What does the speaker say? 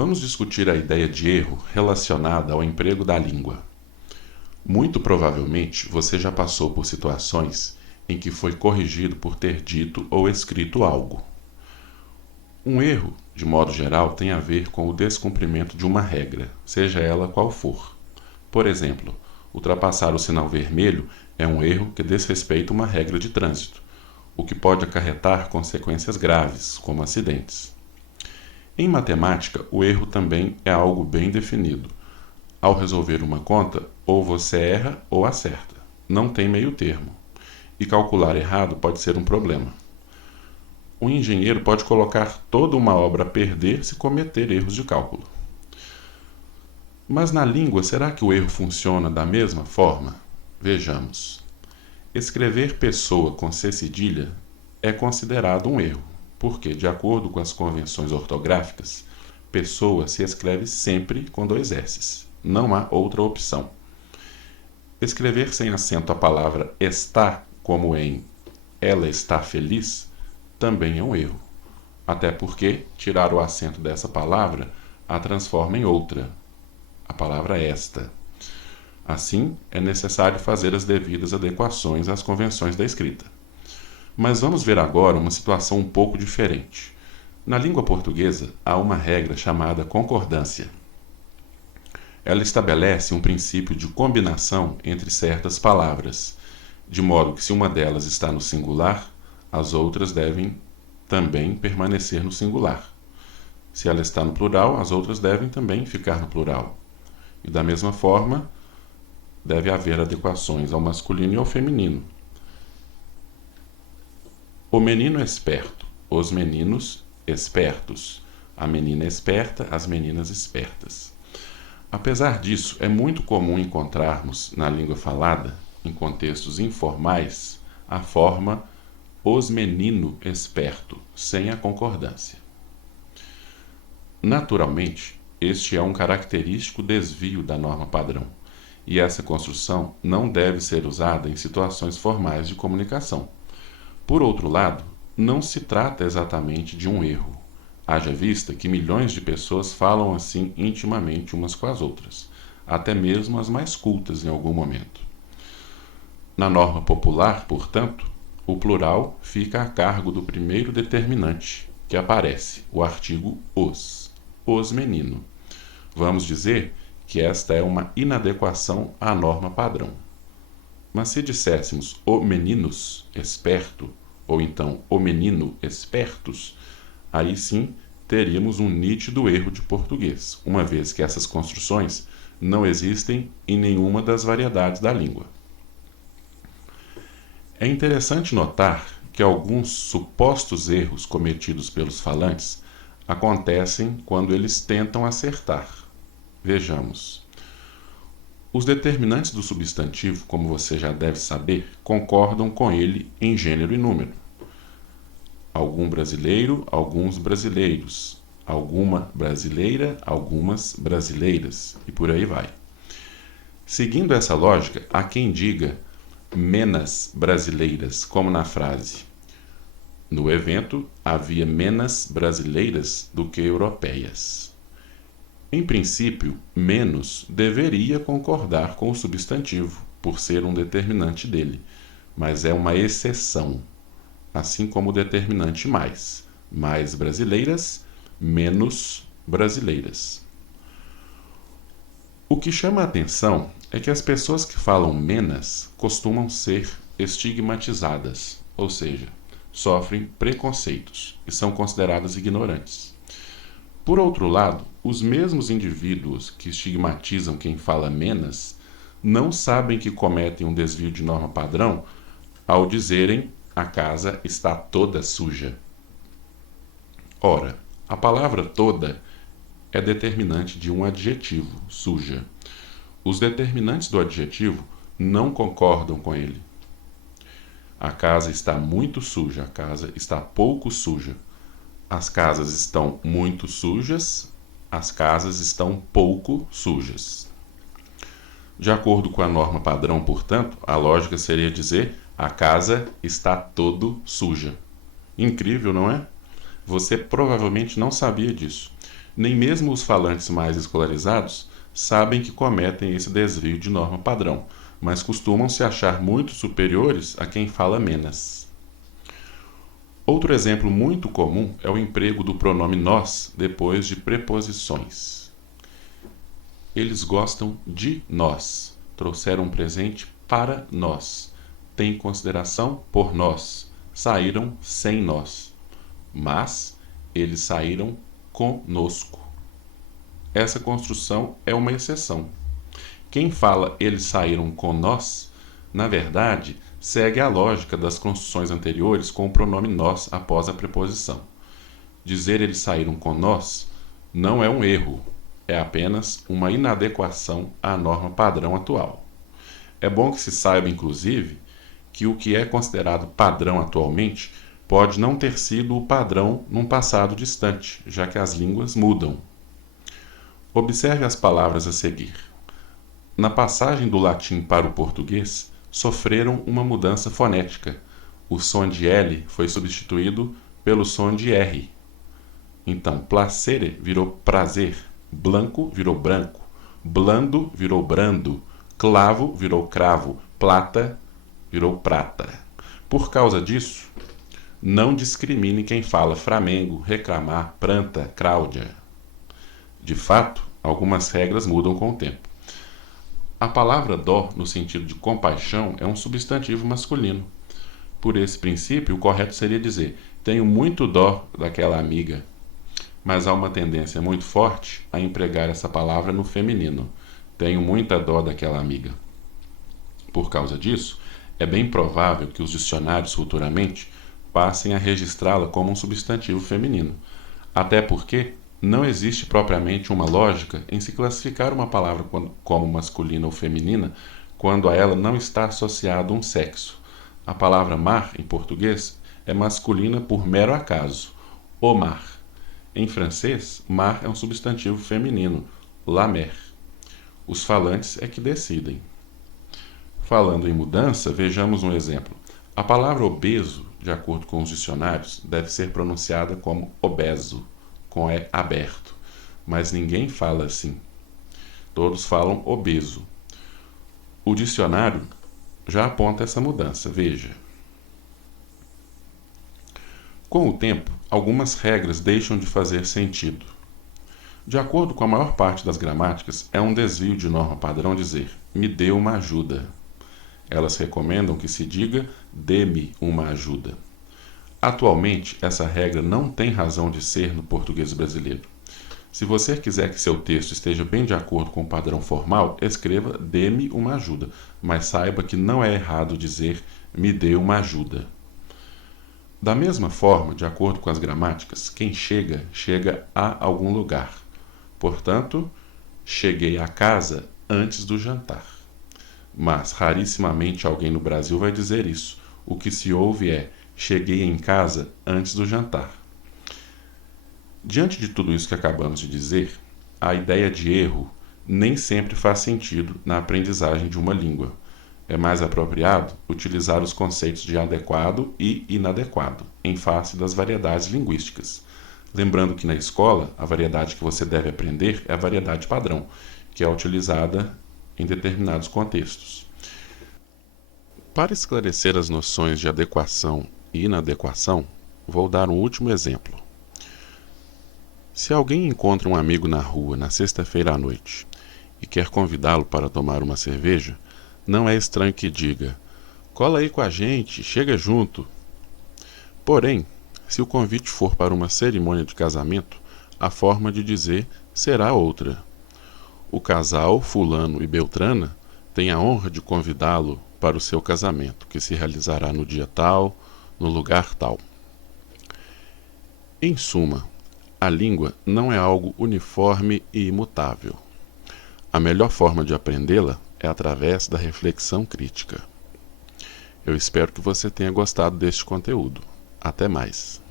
Vamos discutir a ideia de erro relacionada ao emprego da língua. Muito provavelmente você já passou por situações em que foi corrigido por ter dito ou escrito algo. Um erro, de modo geral, tem a ver com o descumprimento de uma regra, seja ela qual for. Por exemplo, ultrapassar o sinal vermelho é um erro que desrespeita uma regra de trânsito, o que pode acarretar consequências graves, como acidentes. Em matemática, o erro também é algo bem definido. Ao resolver uma conta, ou você erra ou acerta. Não tem meio termo. E calcular errado pode ser um problema. Um engenheiro pode colocar toda uma obra a perder se cometer erros de cálculo. Mas na língua, será que o erro funciona da mesma forma? Vejamos. Escrever pessoa com C cedilha é considerado um erro, porque, de acordo com as convenções ortográficas, pessoa se escreve sempre com 2 S's. Não há outra opção. Escrever sem acento a palavra está, como em ela está feliz, também é um erro. Até porque tirar o acento dessa palavra a transforma em outra, a palavra esta. Assim, é necessário fazer as devidas adequações às convenções da escrita. Mas vamos ver agora uma situação um pouco diferente. Na língua portuguesa, há uma regra chamada concordância. Ela estabelece um princípio de combinação entre certas palavras, de modo que se uma delas está no singular, as outras devem também permanecer no singular. Se ela está no plural, as outras devem também ficar no plural. E da mesma forma, deve haver adequações ao masculino e ao feminino. O menino esperto, os meninos espertos, a menina esperta, as meninas espertas. Apesar disso, é muito comum encontrarmos na língua falada, em contextos informais, a forma os menino esperto, sem a concordância. Naturalmente, este é um característico desvio da norma padrão, e essa construção não deve ser usada em situações formais de comunicação. Por outro lado, não se trata exatamente de um erro, haja vista que milhões de pessoas falam assim intimamente umas com as outras, até mesmo as mais cultas em algum momento. Na norma popular, portanto, o plural fica a cargo do primeiro determinante, que aparece, o artigo os menino. Vamos dizer que esta é uma inadequação à norma padrão. Mas se disséssemos o meninos esperto, ou então o menino espertos, aí sim teríamos um nítido erro de português, uma vez que essas construções não existem em nenhuma das variedades da língua. É interessante notar que alguns supostos erros cometidos pelos falantes acontecem quando eles tentam acertar. Vejamos. Os determinantes do substantivo, como você já deve saber, concordam com ele em gênero e número. Algum brasileiro, alguns brasileiros. Alguma brasileira, algumas brasileiras. E por aí vai. Seguindo essa lógica, há quem diga menos brasileiras, como na frase: no evento havia menos brasileiras do que europeias. Em princípio, menos deveria concordar com o substantivo, por ser um determinante dele, mas é uma exceção, assim como o determinante mais. Mais brasileiras, menos brasileiras. O que chama a atenção é que as pessoas que falam menos costumam ser estigmatizadas, ou seja, sofrem preconceitos e são consideradas ignorantes. Por outro lado, os mesmos indivíduos que estigmatizam quem fala menos não sabem que cometem um desvio de norma padrão ao dizerem a casa está toda suja. Ora, a palavra toda é determinante de um adjetivo, suja. Os determinantes do adjetivo não concordam com ele. A casa está muito suja, a casa está pouco suja. As casas estão muito sujas, as casas estão pouco sujas. De acordo com a norma padrão, portanto, a lógica seria dizer a casa está todo suja. Incrível, não é? Você provavelmente não sabia disso. Nem mesmo os falantes mais escolarizados sabem que cometem esse desvio de norma padrão, mas costumam se achar muito superiores a quem fala menos. Outro exemplo muito comum é o emprego do pronome nós depois de preposições. Eles gostam de nós, trouxeram um presente para nós, têm consideração por nós, saíram sem nós, mas eles saíram conosco. Essa construção é uma exceção. Quem fala eles saíram com nós, na verdade, segue a lógica das construções anteriores com o pronome nós após a preposição. Dizer eles saíram com nós não é um erro, é apenas uma inadequação à norma padrão atual. É bom que se saiba, inclusive, que o que é considerado padrão atualmente pode não ter sido o padrão num passado distante, já que as línguas mudam. Observe as palavras a seguir. Na passagem do latim para o português, sofreram uma mudança fonética. O som de L foi substituído pelo som de R. Então, placere virou prazer, blanco virou branco, blando virou brando, clavo virou cravo, plata virou prata. Por causa disso, não discrimine quem fala Flamengo, reclamar, pranta, Cláudia. De fato, algumas regras mudam com o tempo. A palavra dó, no sentido de compaixão, é um substantivo masculino. Por esse princípio, o correto seria dizer: tenho muito dó daquela amiga. Mas há uma tendência muito forte a empregar essa palavra no feminino. Tenho muita dó daquela amiga. Por causa disso, é bem provável que os dicionários futuramente passem a registrá-la como um substantivo feminino. Até porque não existe propriamente uma lógica em se classificar uma palavra como masculina ou feminina quando a ela não está associado um sexo. A palavra mar, em português, é masculina por mero acaso, o mar. Em francês, mar é um substantivo feminino, la mer. Os falantes é que decidem. Falando em mudança, vejamos um exemplo. A palavra obeso, de acordo com os dicionários, deve ser pronunciada como obeso, com E aberto, mas ninguém fala assim. Todos falam obeso. O dicionário já aponta essa mudança, veja. Com o tempo, algumas regras deixam de fazer sentido. De acordo com a maior parte das gramáticas, é um desvio de norma padrão dizer me dê uma ajuda. Elas recomendam que se diga dê-me uma ajuda. Atualmente, essa regra não tem razão de ser no português brasileiro. Se você quiser que seu texto esteja bem de acordo com o padrão formal, escreva dê-me uma ajuda, mas saiba que não é errado dizer me dê uma ajuda. Da mesma forma, de acordo com as gramáticas, quem chega, chega a algum lugar. Portanto, cheguei a casa antes do jantar. Mas rarissimamente alguém no Brasil vai dizer isso. O que se ouve é cheguei em casa antes do jantar. Diante de tudo isso que acabamos de dizer, a ideia de erro nem sempre faz sentido na aprendizagem de uma língua. É mais apropriado utilizar os conceitos de adequado e inadequado em face das variedades linguísticas. Lembrando que na escola, a variedade que você deve aprender é a variedade padrão, que é utilizada em determinados contextos. Para esclarecer as noções de adequação e inadequação, vou dar um último exemplo. Se alguém encontra um amigo na rua na sexta-feira à noite e quer convidá-lo para tomar uma cerveja, não é estranho que diga: cola aí com a gente, chega junto. Porém, se o convite for para uma cerimônia de casamento, a forma de dizer será outra. O casal fulano e Beltrana tem a honra de convidá-lo para o seu casamento, que se realizará no dia tal, no lugar tal. Em suma, a língua não é algo uniforme e imutável. A melhor forma de aprendê-la é através da reflexão crítica. Eu espero que você tenha gostado deste conteúdo. Até mais!